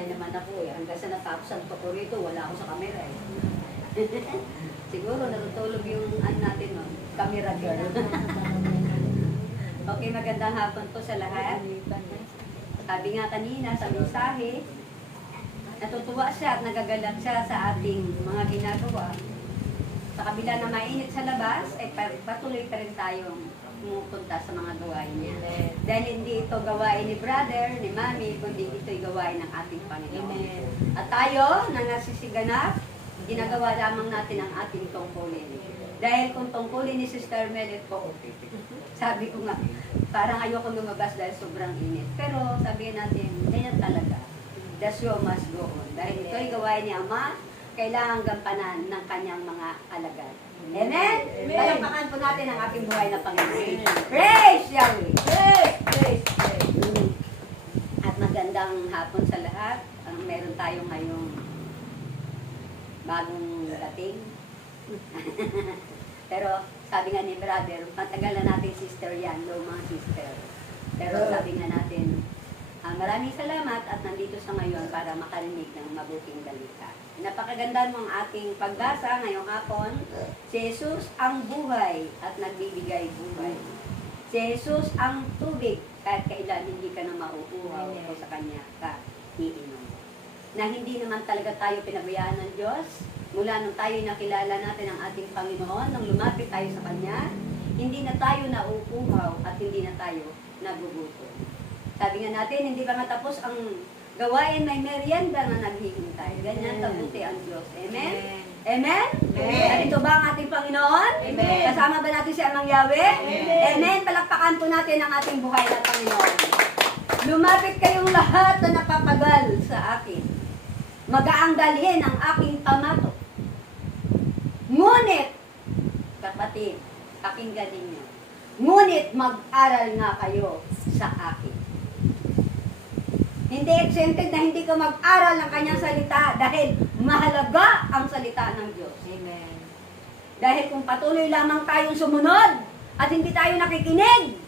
maingay naman ako eh. Hanggang sa natapos ang toko rito, wala ako sa camera eh. Siguro natutulog yung natin no, camera girl. Okay, magandang hapon po sa lahat. Sabi nga kanina sa mensahe, natutuwa siya at nagagalat siya sa ating mga ginagawa. Sa kabila na mainit sa labas, ay patuloy pa rin tayong pumupunta sa mga gawain niya. Dahil hindi ito gawain ni brother, ni mami, kundi ito'y gawain ng ating Panginoon. At tayo, na nasisiganap, ginagawa lamang natin ang ating tungkulin. Dahil kung tungkulin ni Sister Melet po, sabi ko nga, parang ayoko lumabas dahil sobrang init. Pero sabihin natin, ganyan talaga. The show must go on. Dahil ito'y gawain ni Ama, kailangan gampanan ng kanyang mga alagad. Amen? Palampakan po natin ang ating buhay na Panginoon. Praise Yahweh! Praise! At magandang hapon sa lahat. Meron tayo ngayong bagong dating. Pero sabi nga ni brother, matagal na natin sister yan, lumang sister. Pero sabi nga natin, maraming salamat at nandito sa ngayon para makarinig ng mabuting balita. Napakaganda ng ating pagbasa ngayong hapon. Si Jesus ang buhay at nagbibigay buhay. Si Jesus ang tubig kahit kailan hindi ka na mauuhaw o sa Kanya ka iinom. Na hindi naman talaga tayo pinabayaan ng Diyos. Mula nung tayo nakilala natin ang ating Panginoon, nung lumapit tayo sa Kanya, hindi na tayo nauuhaw at hindi na tayo nagugutom. Sabi nga natin, hindi pa matapos ang gawain, may merienda na naghihintay. Ganyan kabuti ang Diyos. Amen? Amen? Narito ba ang ating Panginoon? Amen. Kasama ba natin si Amang Yahweh? Amen. Palakpakan po natin ang ating buhay na Panginoon. Lumapit kayong lahat na napapagal sa akin. Magaang dalhin ang aking pamato. Ngunit, kapatid, pakinggan ninyo. Ngunit mag-aral nga kayo sa akin. Hindi exempted na hindi ka mag-aral ng kanyang salita dahil mahalaga ang salita ng Diyos. Amen. Dahil kung patuloy lamang tayong sumunod at hindi tayo nakikinig,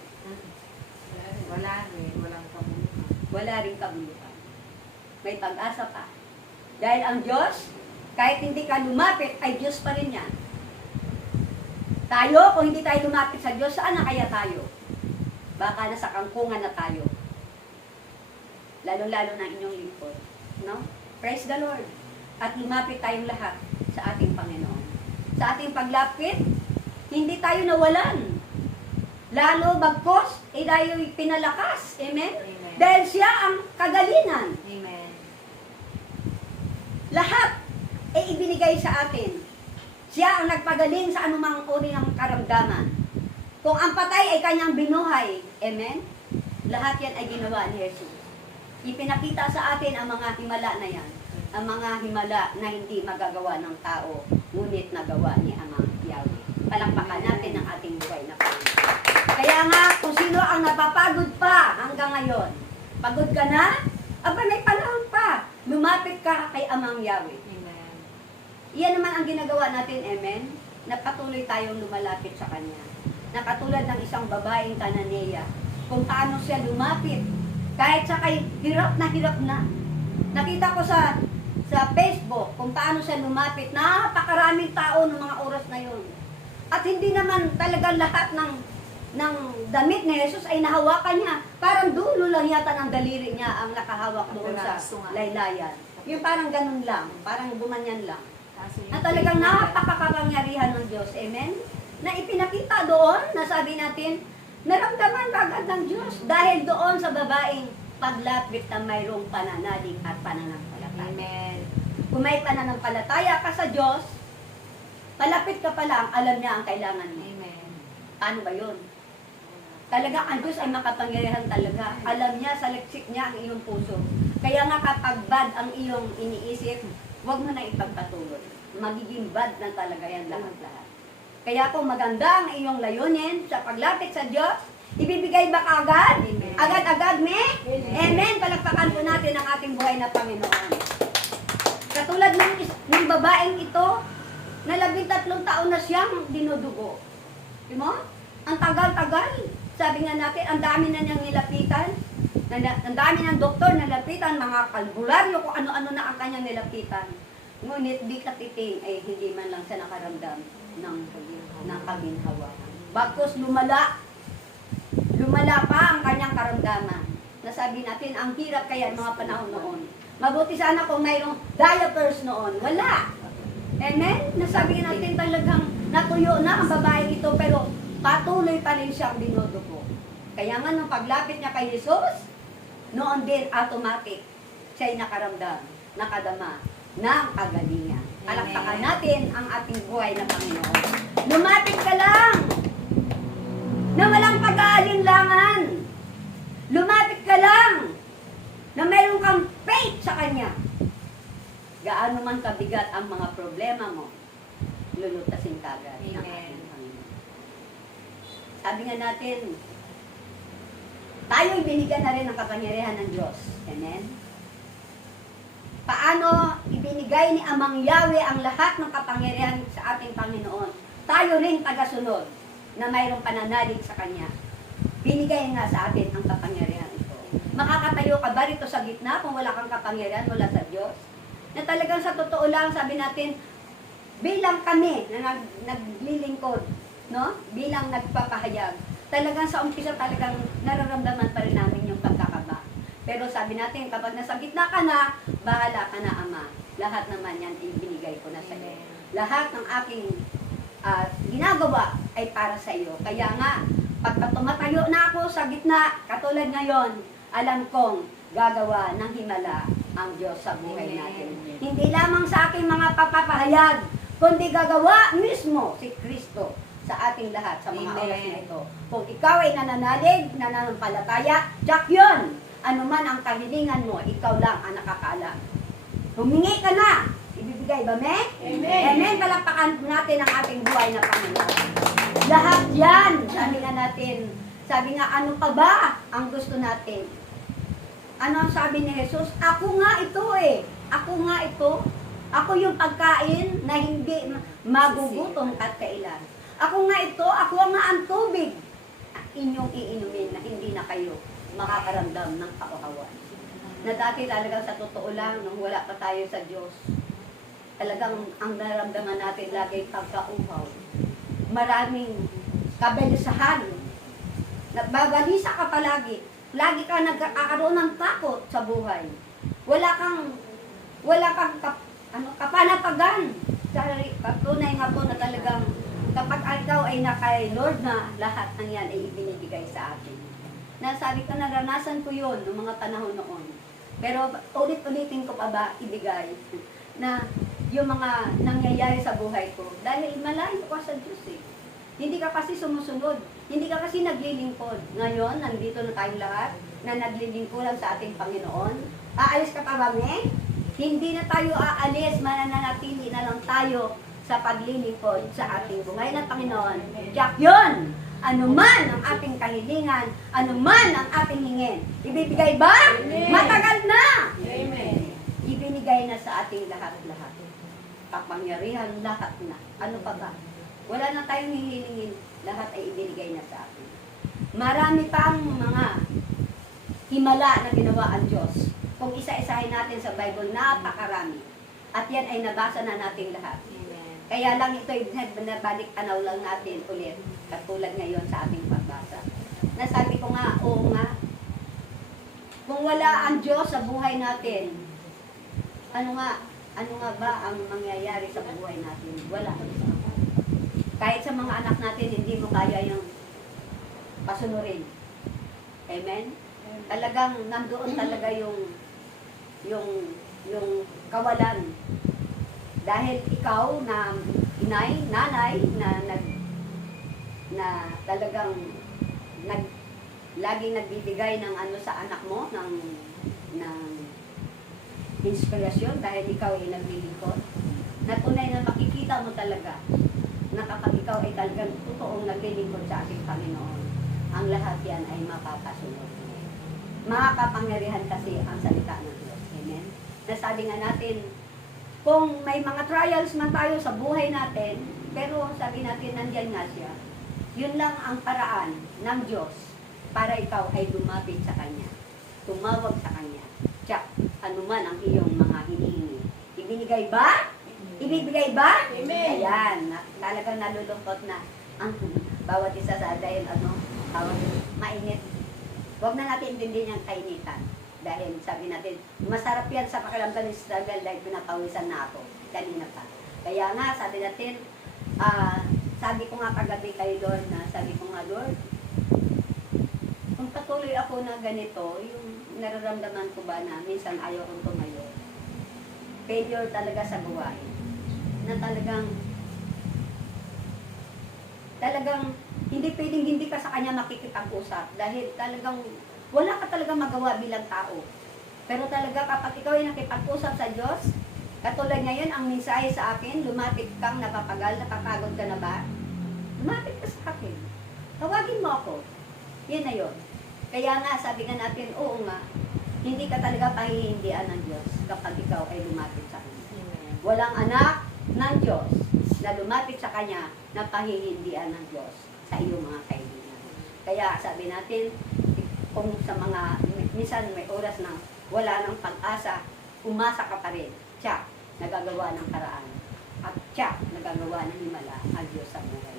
walang kabuluhan. Wala rin kabuluhan. May pag-asa pa. Dahil ang Diyos, kahit hindi ka lumapit, ay Diyos pa rin yan. Tayo, kung hindi tayo lumapit sa Diyos, saan na kaya tayo? Baka nasa kangkungan na tayo. Lalo-lalo ng inyong lingkod. No? Praise the Lord. At lumapit tayong lahat sa ating Panginoon. Sa ating paglapit, hindi tayo nawalan. Lalo bagkos, tayo pinalakas. Amen? Amen? Dahil siya ang kagalingan. Amen. Lahat ay ibinigay sa atin. Siya ang nagpagaling sa anumang uri ng karamdaman. Kung ang patay ay kanyang binuhay, amen? Lahat yan ay ginawa ni Jesus. Ipinakita sa atin ang mga himala na yan. Ang mga himala na hindi magagawa ng tao, ngunit nagawa ni Amang Yahweh. Palakpakan natin ang ating buhay na Panginoon. Kaya nga, kung sino ang napapagod pa hanggang ngayon, pagod ka na? Aba, may panahon pa. Lumapit ka kay Amang Yahweh. Amen. Iyan naman ang ginagawa natin, amen? Na patuloy tayong lumalapit sa Kanya. Na katulad ng isang babaeng Kananeya, kung paano siya lumapit kahit sa kay hirap na. Nakita ko sa Facebook kung paano siya lumapit. Napakaraming tao ng mga oras na yun. At hindi naman talaga lahat ng damit ni Jesus ay nahawakan niya. Parang dulo lang yata ng daliri niya ang nakahawak doon sa laylayan. Yung parang ganun lang. Parang gumanyan lang. Na talagang napakakapangyarihan ng Diyos. Amen? Na ipinakita doon, na sabi natin, naramdaman agad ng Diyos dahil doon sa babaeng paglapit na mayroong pananalig at pananampalataya. Amen. Kung may pananampalataya ka sa Diyos, palapit ka pa lang, alam niya ang kailangan mo. Amen. Paano ba yun? Talaga ang Diyos ay makapangyarihan talaga. Alam niya, sa leksik niya ang iyong puso. Kaya nga kapag bad ang iyong iniisip, huwag mo na ipagpatuloy. Magiging bad na talaga yan lahat-lahat. Kaya kung maganda ang iyong layunin sa paglapit sa Diyos, ibibigay ba agad? Agad-agad, Amen. Palakpakan po natin ang ating buhay na Panginoon. Katulad ng babaeng ito, na 13 taon na siyang dinudugo. Di mo? Ang tagal-tagal. Sabi nga natin, ang dami na niyang nilapitan. Ang dami ng doktor na lapitan, mga kalbularyo, kung ano-ano na ang kanyang nilapitan. Ngunit di katiting ay hindi man lang siya nakaramdam ng kaginhawaan. Bagkus lumala pa ang kanyang karamdaman. Nasabi natin, ang hirap kaya mga panahon noon. Mabuti sana kung mayroong diapers noon. Wala. Amen? Nasabi natin talagang natuyo na ang babae ito, pero patuloy pa rin siyang dinudugo. Kaya nga nung paglapit niya kay Jesus, noon din automatic siya'y nakaramdam, nakadama ng kagalingan. Palakpakan natin ang ating buhay na Panginoon. Lumapit ka lang na walang pag-aalinlangan. Lumapit ka lang na mayroon kang faith sa Kanya. Gaano man kabigat ang mga problema mo, lulutasin ka agad ng ating Panginoon. Sabi nga natin, tayo'y binigyan na rin ng kapangyarihan ng Diyos. Amen? Paano ibinigay ni Amang Yahweh ang lahat ng kapangyarihan sa ating Panginoon? Tayo rin tagasunod na mayroong pananalig sa Kanya. Binigay nga sa atin ang kapangyarihan ito. Makakatayo ka ba rito sa gitna kung wala kang kapangyarihan mula sa Diyos? Na talagang sa totoo lang, sabi natin, bilang kami na naglilingkod, no? Bilang nagpapahayag, talagang sa umpisa talagang nararamdaman pa rin namin yung pagkakaba. Pero sabi natin, kapag nasa gitna ka na, bahala ka na, Ama. Lahat naman yan ibinigay ko na sa iyo. Lahat ng aking ginagawa ay para sa iyo. Kaya nga, pagka tumatayo na ako sa gitna, katulad ngayon, alam kong gagawa ng himala ang Diyos sa buhay natin. Hindi lamang sa aking mga papapahayag, kundi gagawa mismo si Kristo sa ating lahat, sa mga oras na ito. Kung ikaw ay nananalig, nananampalataya, tsak yun! Ano man ang kahilingan mo, ikaw lang ang nakakaalam. Humingi ka na! Ibibigay ba, me? Amen! Amen! Palakpakan natin ang ating buhay na Panginoon. Lahat yan! Sabi nga natin, sabi nga, ano pa ba ang gusto natin? Ano ang sabi ni Jesus? Ako nga ito eh! Ako nga ito! Ako yung pagkain na hindi magugutom at kailan. Ako nga ito, ako nga ang tubig. Inyong iinumin na hindi na kayo makakaramdam ng kauhawan. Na dati talagang sa totoo lang, nung wala pa tayo sa Diyos, talagang ang naramdaman natin lagi pagkauhaw. Maraming kabalisahan. Nagbabalisa ka palagi. Lagi ka nagkakaroon ng takot sa buhay. Wala kang kapanapagan. Patunay nga po na talagang kapag ikaw ay naka-Lord na, lahat ng yan ay ibinibigay sa atin. Nasabi ko, naranasan ko yun noong mga panahon noon. Pero ulit-ulitin ko pa ba ibigay na yung mga nangyayari sa buhay ko. Dahil malayo ka sa Diyos eh. Hindi ka kasi sumusunod. Hindi ka kasi naglilingkod. Ngayon, nandito na tayong lahat na naglilingkuran sa ating Panginoon. Aalis ka pa ba, me? Hindi na tayo aalis, mananatili na lang tayo sa paglilingkod sa ating bungay ng Panginoon. Tiyak yun! Ano man ang ating kahilingan, ano man ang ating hingin. Ibibigay ba? Amen. Matagal na! Amen. Ibinigay na sa ating lahat-lahat. Kapangyarihan lahat na. Ano pa ba? Wala na tayong hihilingin. Lahat ay ibinigay na sa atin. Marami pang mga himala na ginawa ang Diyos. Kung isa-isahin natin sa Bible, napakarami. At yan ay nabasa na natin lahat. Kaya lang ito ay nabalik tanaw lang natin ulit. Katulad ngayon sa ating pagbasa. Nasabi ko nga, oo nga. Kung wala ang Diyos sa buhay natin, ano nga ba ang mangyayari sa buhay natin? Wala. Kahit sa mga anak natin, hindi mo kaya yung pasunurin. Amen? Talagang nandoon talaga yung kawalan. Dahil ikaw na nanay na talagang laging nagbibigay ng ano sa anak mo ng inspirasyon dahil ikaw ay naglilingkod. Na tunay na makikita mo talaga na kapag ikaw ay talagang totoong naglilingkod sa ating Panginoon, ang lahat yan ay mapapasunod. Makakapangyarihan kasi ang salita ng Diyos. Amen? Nasabi nga natin, kung may mga trials man tayo sa buhay natin, pero sabi natin, nandyan nga siya. Yun lang ang paraan ng Diyos para ikaw ay lumapit sa Kanya. tumawag sa Kanya. Tsak, anuman ang iyong mga hinihingi. Ibinigay ba? Ibibigay ba? Amen. Ayan, talagang nalulungkot na ang bawat isa sa dahil mainit. Huwag na natin intindihin yung kainitan. Dahil sabi natin, masarap yan sa pakiramdam ni struggle dahil pinapawisan na ako. Kanina pa. Kaya nga, sabi natin, sabi ko nga kagabi kay Lord na, sabi ko nga, Lord, kung patuloy ako na ganito, yung nararamdaman ko ba na minsan ayaw kong tumayo. Failure talaga sa buhay. Na talagang hindi pwedeng hindi ka sa Kanya makikipag-usap dahil talagang wala ka talagang magawa bilang tao. Pero talaga kapag ikaw ay nakipag-usap sa Diyos, katulad ngayon ang mensahe sa akin, lumapit kang napapagal, napapagod ka na ba? Lumapit ka sa akin. Tawagin mo ako. Yun na yun. Kaya nga, sabi nga natin, oo nga, hindi ka talaga pahihindian ng Diyos kapag ikaw ay lumapit sa Kanya. Walang anak ng Diyos na lumapit sa Kanya na pahihindian ng Diyos sa iyong mga kaibigan. Kaya sabi natin, kung sa mga, minsan may oras na wala ng pag-asa, umasa ka pa rin. Tsak, nagagawa ng paraan. At tsak, nagagawa ng himala ang Diyos sa buhay.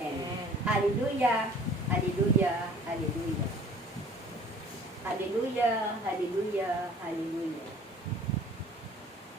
Amen. Hallelujah, hallelujah, hallelujah. Hallelujah, hallelujah, hallelujah.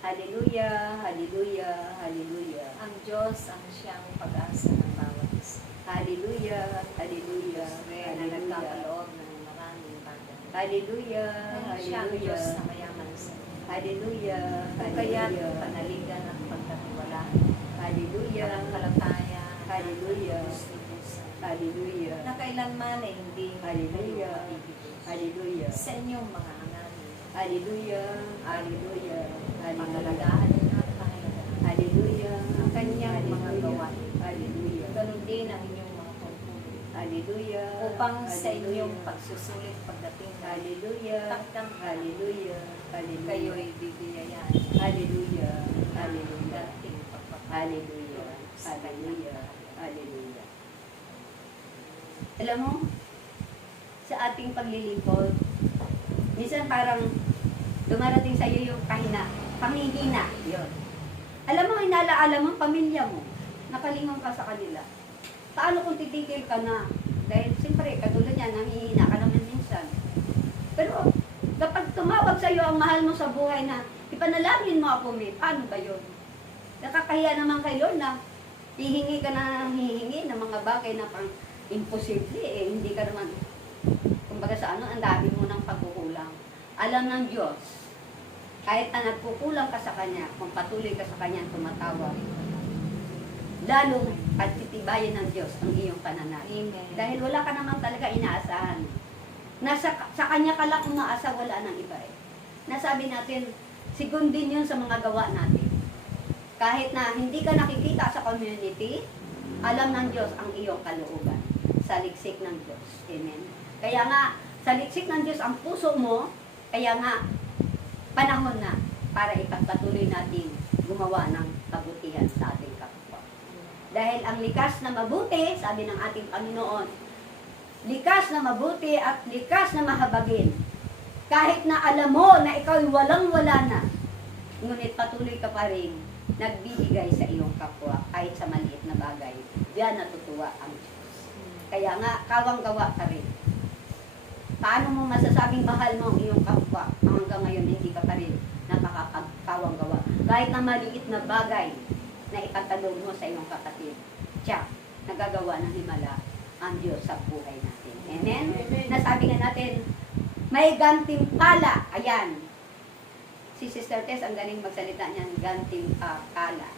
Hallelujah, hallelujah, hallelujah. Ang Diyos ang siyang pag-asa ng bawat isa. Hallelujah, hallelujah, Na hallelujah. nagkakaloob ng maraming bagay. Hallelujah, Siya ang Diyos hallelujah. na mayaman sa iyo. Hallelujah, Kung kaya't hallelujah. panaligan at pagkatiwalaan. Hallelujah, Pananampalataya. Hallelujah. Gusto-gusto. hallelujah. Na kailanman ay hindi Hallelujah. kayo mabibigay Hallelujah. sa inyong mga hangarin. Hallelujah, hallelujah, hallelujah. Pangalagaan ninyo at pangalagaan. Hallelujah, Ang kanyang mga hallelujah. gawain. Hallelujah. Ganon din ang inyong mga tungkulin. Hallelujah. Upang sa inyong Hallelujah. pagsusulit pagdating na Hallelujah. takdang Hallelujah. Hallelujah. kayo'y bibiyayaan. Hallelujah. Hallelujah. Dating pagpapalagay. Hallelujah. Hallelujah. Hallelujah. Alam mo, sa ating paglilingkod, minsan parang dumarating sa iyo yung panghihina. Yun. Alam mo, inalaala mo ang pamilya mo. Nakalingon ka sa kanila. Paano kung titigil ka na? Dahil siyempre, katulad yan, nanghihina ka naman minsan. Pero kapag tumawag sa iyo ang mahal mo sa buhay na ipanalangin mo ako, may paano ba yun? Nakakahiya naman kay Lord na hihingi ka na ng hihingi ng mga bagay na pang imposible eh. Hindi ka naman, kumbaga sa ano, ang dami mo ng pagkukulang. Alam ng Diyos, kahit na nagkukulang ka sa Kanya, kung patuloy ka sa Kanya tumatawag, lalong pagtitibayan ng Diyos ang iyong pananalig. Amen. Dahil wala ka naman talaga inaasahan. Sa Kanya ka lang umaasa, wala nang iba eh. Nasabi natin, sigundin yun sa mga gawa natin. Kahit na hindi ka nakikita sa community, alam ng Diyos ang iyong kalooban sa liksik ng Diyos. Amen. Kaya nga, sa liksik ng Diyos ang puso mo, kaya nga, panahon na para ipagpatuloy natin gumawa ng kabutihan sa ating kapwa. Dahil ang likas na mabuti, sabi ng ating Panginoon, likas na mabuti at likas na mahabagin. Kahit na alam mo na ikaw walang-wala na, ngunit patuloy ka pa rin nagbibigay sa iyong kapwa kahit sa maliit na bagay. Diyan natutuwa ang Diyos. Kaya nga, kawang-gawa ka rin. Paano mo masasabing mahal mo ang iyong kapwa hanggang ngayon hindi ka pa rin nakakapagkawang-gawa? Kahit na maliit na bagay na ipagtalog mo sa iyong kapatid, tiyak, nagagawa ng himala ang Diyos sa buhay natin. Amen? Amen. Nasabi nga natin, may gantimpala. Ayan. Si Sister Tess, ang galing magsalita niyan, gantimpala.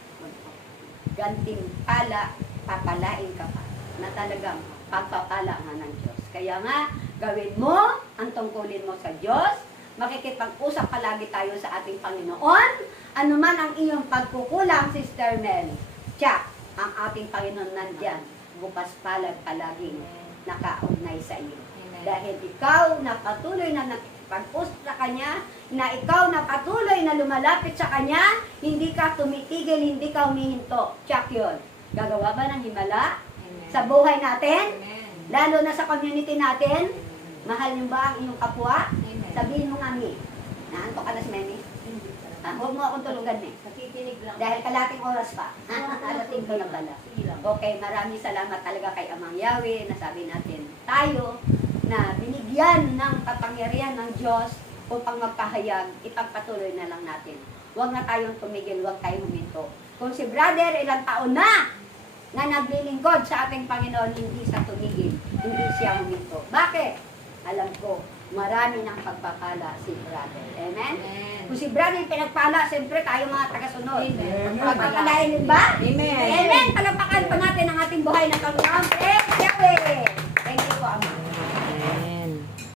Gantimpala, papalain ka pa. Na talagang pagpapala nga ng Diyos. Kaya nga, gawin mo ang tungkulin mo sa Diyos. Makikipag-usap palagi tayo sa ating Panginoon. Ano man ang iyong pagkukulang, Sister Mel, tiyak, ang ating Panginoon nandyan. Bukas palad palaging nakaugnay sa iyo. Amen. Dahil ikaw na patuloy na nakipag-usap sa Kanya, na ikaw na patuloy na lumalapit sa Kanya, hindi ka tumitigil, hindi ka humihinto. Tiyak yun. Gagawa ba ng himala Amen. sa buhay natin? Amen. Lalo na sa community natin? Mahal niyo ba ang iyong kapwa? Amen. Sabihin mo nga, Mi. Naantok ka na si Memi? Huwag mo akong tulugan, Mi. Nakikinig lang. Dahil kalating oras pa. Alating ko na pala. Sige lang. Okay, maraming salamat talaga kay Amang Yahweh. Nasabi natin tayo na binigyan ng kapangyarihan ng Diyos upang magpahayag, ipagpatuloy na lang natin. Huwag na tayong tumigil, huwag tayong huminto. Kung si brother ilang taon na naglilingkod sa ating Panginoon, hindi sa tumigil, hindi siya huminto. Bakit? Alam ko, marami ng pagpapala si brother. Amen? Amen. Kung si brother yung pinagpala, siyempre tayo mga tagasunod. Amen. Pagpapalain din ba? Amen. Amen. Palapakan pa natin ang ating buhay na Panginoon. Praise Yahweh. Thank you po, Ama.